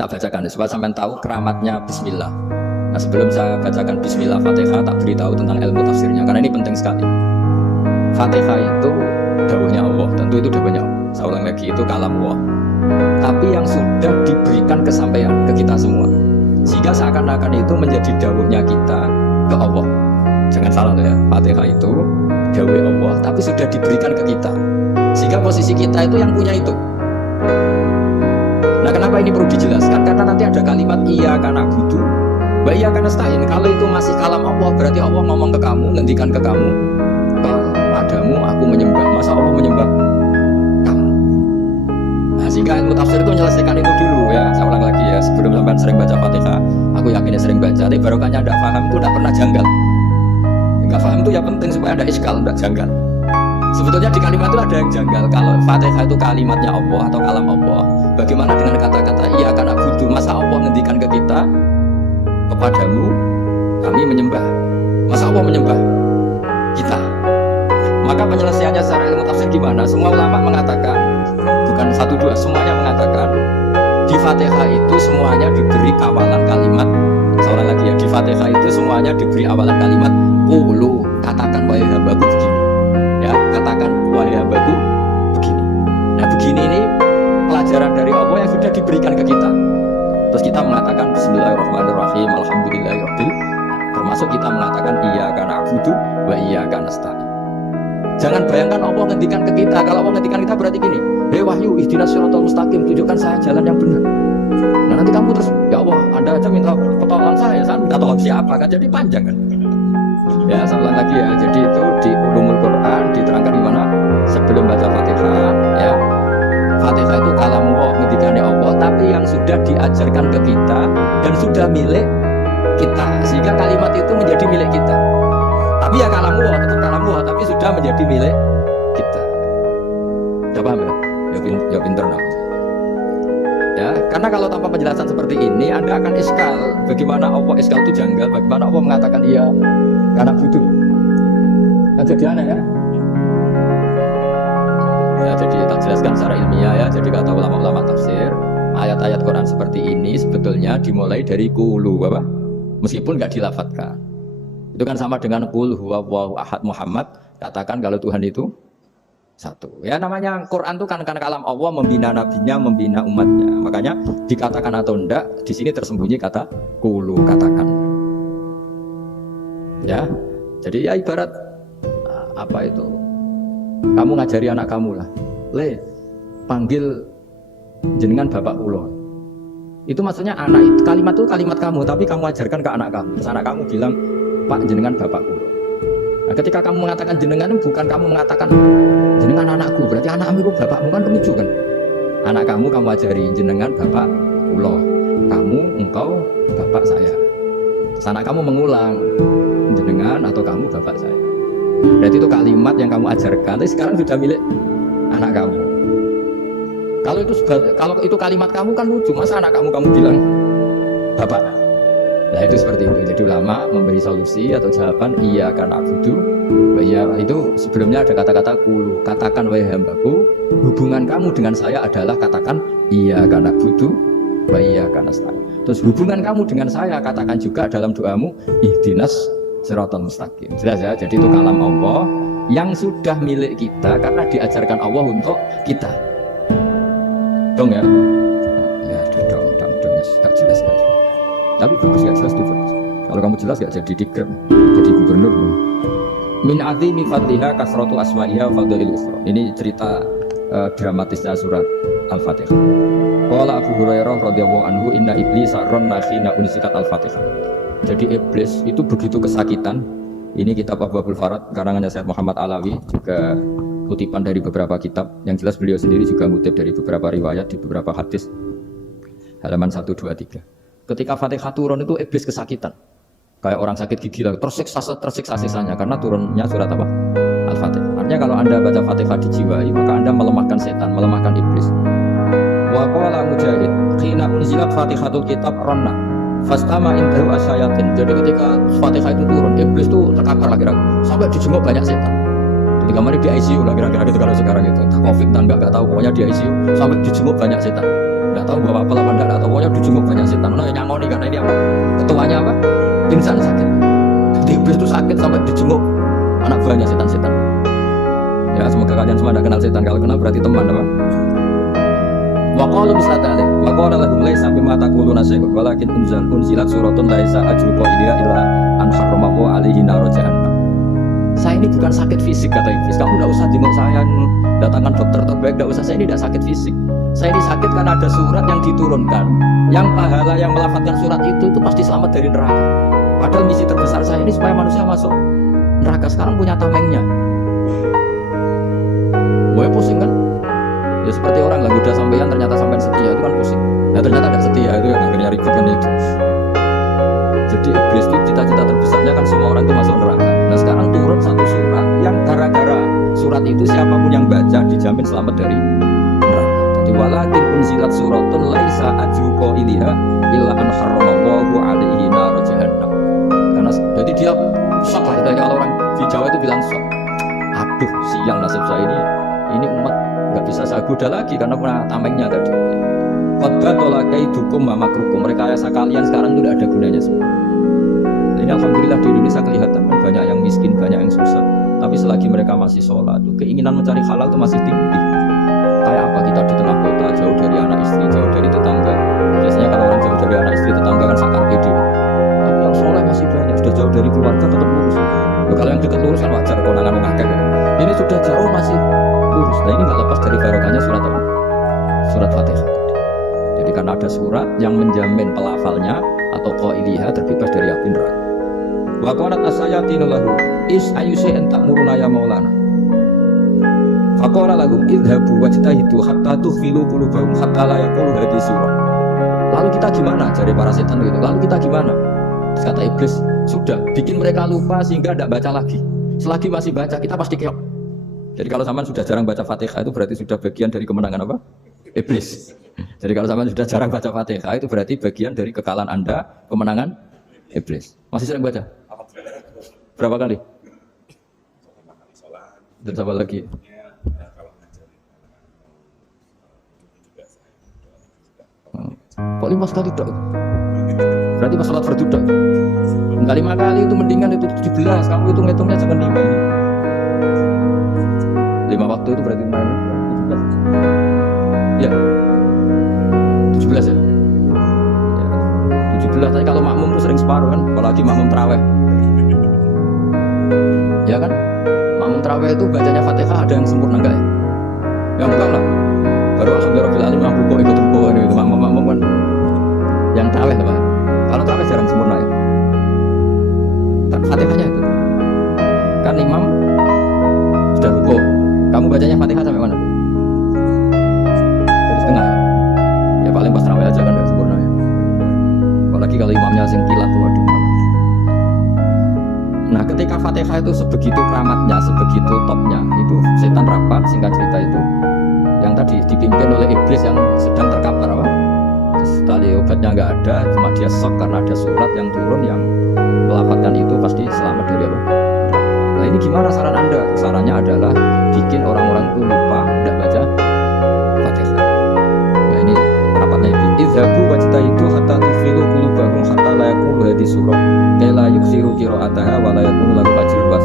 Tak bacakan supaya sampean tahu keramatnya bismillah. Nah, sebelum saya bacakan bismillah Fatihah, tak beritahu tentang ilmu tafsirnya karena ini penting sekali. Fatihah itu dawuhnya Allah, tentu itu dawuhnya Allah. Saya ulang lagi, itu kalam Allah. Tapi yang sudah diberikan kesampaian ke kita semua. Sehingga seakan-akan itu menjadi dawuhnya kita ke Allah. Jangan salah ya, Fatihah itu dawuh Allah, tapi sudah diberikan ke kita. Sehingga posisi kita itu yang punya itu. Nah, kenapa ini perlu dijelaskan? Karena nanti ada kalimat iyyaka na'budu wa iyyaka nasta'in. Kalau itu masih kalam Allah, berarti Allah ngomong ke kamu, ngendikan ke kamu, padamu aku menyembah. Masa Allah menyembah kamu? Nah, sehingga ilmu tafsir itu menyelesaikan itu dulu ya. Saya ulang lagi ya, sebelum sampai sering baca Fatihah, aku yakinnya sering baca, tapi barokahnya tidak paham itu tidak pernah janggal. Nggak paham itu ya penting supaya ada iskal, tidak janggal. Sebetulnya di kalimat itu ada yang janggal. Kalau Fatihah itu kalimatnya Allah atau kalam Allah, bagaimana dengan kata-kata iyyaka na'budu? Masa Allah ngendikan ke kita, kepadamu kami menyembah. Masa Allah menyembah kita? Maka penyelesaiannya secara ilmu tafsir gimana? Semua ulama mengatakan, bukan satu dua, semuanya mengatakan di Fatihah itu semuanya diberi awalan kalimat. Seorang lagi ya, di Fatihah itu semuanya diberi awalan kalimat qulu, katakan wahai hambaku begini. Ya, katakan wahai hambaku begini. Nah, begini ini pelajaran dari Allah yang sudah diberikan ke kita. Terus kita mengatakan bismillahirrahmanirrahim, alhamdulillahirabbil, termasuk kita mengatakan iyyaka na'budu wa iyyaka nasta'in. Jangan bayangkan Allah ngendikan ke kita. Kalau Allah ngendikan kita berarti gini, hei wahyu ihdinas siratal mustaqim, tunjukkan saya jalan yang benar. Nah, nanti kamu terus, ya Allah, Anda aja minta pertolongan saya minta tolong siapa kan, jadi panjang kan. Ya, saya ulang lagi ya. Jadi itu di ulumul Quran diterangkan di mana sebelum baca Fatihah ya. Fatihah itu kalam Allah, ngendikannya Allah, tapi yang sudah diajarkan ke kita dan sudah milik kita, sehingga kalimat itu menjadi milik kita. Tapi ya kalam Allah, tetap kalam Allah, tapi sudah menjadi milik kita. Sudah paham ya? Ya pinter nah. Ya, karena kalau tanpa penjelasan seperti ini Anda akan iskal. Bagaimana Allah iskal itu janggal? Bagaimana Allah mengatakan iya karena butuh? Nah, jadi aneh ya. Ya, jadi tak jelaskan secara ilmiah ya. Jadi kata ulama-ulama tafsir, ayat-ayat Quran seperti ini sebetulnya dimulai dari qulu apa? Meskipun nggak dilafatkan. Itu kan sama dengan qul huwallahu ahad Muhammad, katakan kalau Tuhan itu satu. Ya, namanya Quran itu kan kalam Allah, membina nabinya, membina umatnya. Makanya dikatakan atau enggak, di sini tersembunyi kata qulu, katakan. Ya. Jadi ya ibarat apa itu? Kamu ngajari anak kamu lah. Le, panggil jenengan bapak kula. Itu maksudnya anak itu, kalimat itu kalimat kamu, tapi kamu ajarkan ke anak kamu. Terus anak kamu bilang, "Pak, jenengan bapak kula." Nah, ketika kamu mengatakan jenengan, bukan kamu mengatakan jenengan anakku, berarti anakmu itu bapakmu, kan lucu kan? Anak kamu ajari jenengan bapak kula, kamu engkau bapak saya. Anak kamu mengulang jenengan atau kamu bapak saya. Berarti itu kalimat yang kamu ajarkan, tapi sekarang sudah milik anak kamu. Kalau itu kalimat kamu kan lucu, masa anak kamu bilang bapak? Nah, itu seperti itu. Jadi ulama memberi solusi atau jawaban iyyaka na'budu wa iyyaka, itu sebelumnya ada kata-kata qulu, katakan wahai hambaku, hubungan kamu dengan saya adalah katakan iyyaka na'budu wa iyyaka nasta'in. Terus hubungan kamu dengan saya katakan juga dalam doamu ihdinas siratal mustaqim. Jelas ya, jadi itu kalam Allah yang sudah milik kita karena diajarkan Allah untuk kita. Dong ya? Ya, dong, gak jelas kan? Tapi bagus, gak jelas tuh bagus. Kalau kamu jelas gak jadi dikrem, jadi gubernur. Min azimi fadliha kasratu asma'iha fadlil ukhra. Ini cerita dramatisnya surat Al-Fatihah. Qala Abu Hurairah radhiyallahu anhu, inna iblis sarronna khina unsikat Al-Fatihah. Jadi iblis itu begitu kesakitan. Ini kitab Abwaabul Farad karangannya Syekh Muhammad Alawi, juga kutipan dari beberapa kitab. Yang jelas beliau sendiri juga ngutip dari beberapa riwayat di beberapa hadis. Halaman 123. Ketika Fatihah turun itu iblis kesakitan. Kayak orang sakit gigi lah, tersiksa sisanya karena turunnya surat apa? Al-Fatihah. Artinya kalau Anda baca Fatihah dijiwai, maka Anda melemahkan setan, melemahkan iblis. Wa qala Mujahid, khina unzilat Fatihatul kitab ranna fastama indahu asyayatin. Jadi ketika Fatihah itu turun, iblis itu terkapar lagi sampai dijenguk banyak setan. Ketika mana di ICU lah kira-kira gitu, kalau sekarang itu Covid enggak tahu, pokoknya di ICU sampai dijenguk banyak setan. Nggak tahu bawa apa apa nggak tahu, pokoknya dijenguk banyak setan. Nah, nyangoni karena ini apa? Ketuanya apa? Pingsan sakit. Jadi iblis itu sakit sampai dijenguk anak buahnya setan-setan. Ya semoga kalian semua tidak kenal setan. Kalau kenal berarti teman, apa? Waqalu bisatale, waqala lahum laisa bima taquluna syai'un walakin unzilat suratun laisa ajruqa illa an harramahu alaihi nar jahannam. Saya ini bukan sakit fisik kata iblis. Kamu tidak usah jenguk saya, datangkan dokter terbaik, tidak usah. Saya ini tidak sakit fisik. Saya ini sakit karena ada surat yang diturunkan, yang pahala yang melafalkan surat itu pasti selamat dari neraka. Padahal misi terbesar saya ini supaya manusia masuk neraka. Sekarang punya tamengnya. Gue pusing kan? Ya seperti orang lah, udah sampean ternyata sampean setia, itu kan pusing. Nah ternyata tidak setia, itu yang akhirnya ribut kan itu. Jadi iblis itu cita-cita terbesarnya kan semua orang itu masuk neraka. Nah sekarang turun satu surat yang gara-gara surat itu siapapun yang baca dijamin selamat dari neraka. Jadi walakin unzilat suratun laisa ajruqa ilaiha illa an harramallahu alaihi nar jahannam. Karena jadi dia shock lah, kalau orang di Jawa itu bilang shock. Aduh sial nasib saya ini umat nggak bisa saya goda lagi karena punya tamengnya tadi. Khotbah tolakai dukum wa makrukum. Rekayasa kalian sekarang itu tidak ada gunanya semua. Ini alhamdulillah di Indonesia kelihatan banyak yang miskin, banyak yang susah. Tapi selagi mereka masih sholat, keinginan mencari halal itu masih tinggi. Kayak apa kita di tengah kota, jauh dari anak istri, jauh dari tetangga. Biasanya kalau orang jauh dari anak istri, tetangga kan sakar pede. Tapi yang sholat masih banyak, sudah jauh dari keluarga tetap lurus. Kalau yang dekat lurus kan wajar, konangan mengakak. Ini sudah jauh masih lurus. Nah ini nggak lepas dari barokahnya surat apa? Surat Fatihah. Jadi karena ada surat yang menjamin pelafalnya atau qailiyah terbebas dari api neraka. Wa qalat asayatinu lahu is ayusya'in ta'muruna ya maulana. Faqala lahum idhabu wajtahidu hatta tughfilu qulubahum hatta la yaqulu hadhihi surah. Lalu kita gimana? Jadi para setan gitu. Lalu kita gimana? Terus kata iblis, sudah bikin mereka lupa sehingga tidak baca lagi. Selagi masih baca kita pasti keok. Jadi kalau sampean sudah jarang baca Fatihah itu berarti sudah bagian dari kemenangan apa? Iblis. Jadi kalau sampean sudah jarang baca Fatihah itu berarti bagian dari kekalahan Anda, kemenangan Iblis. Masih sering baca? Berapa kali? Dan siapa lagi? Kok 5 kali dok? Berarti pas sholat fardu dok? Enggak 5 kali itu mendingan itu 17. Kamu itu ngitungnya jangan 5 ini. 5 waktu itu berarti mana? 17. Ya. 17 ya? Ya. 17 tapi kalau makmum itu sering separuh kan, apalagi makmum tarawih. Ya kan? Makmum tarawih itu bacanya Fatihah ada yang sempurna enggak ya? Ya enggak lah. Baru alhamdulillah alim aku kok ikut ruku ini itu makmum kan yang tarawih apa? Kalau tarawih jarang sempurna ya. Fatihahnya itu. Kan imam sudah ruku. Kamu bacanya Fatihah sampai mana? Dari setengah ya? Ya paling pas tarawih aja kan enggak sempurna ya. Apalagi kalau imamnya sing kilat waduh. Nah ketika Fatihah itu sebegitu keramatnya, sebegitu topnya, itu setan rapat, singkat cerita itu yang tadi dipimpin oleh iblis yang sedang terkapar apa? Terus tali obatnya nggak ada, cuma dia shock karena ada surat yang turun yang melafatkan itu pasti selamat dari apa? Nah ini gimana saran Anda? Sarannya adalah bikin orang-orang itu lupa tidak baca Fatihah. Nah ini rapatnya itu. Idzabu wajtahidu hatta tufilu qulubahum hatta la yaqulu hadhihi surah kay la yuksiru qira'ataha wa la yakunu lahu ajrun wa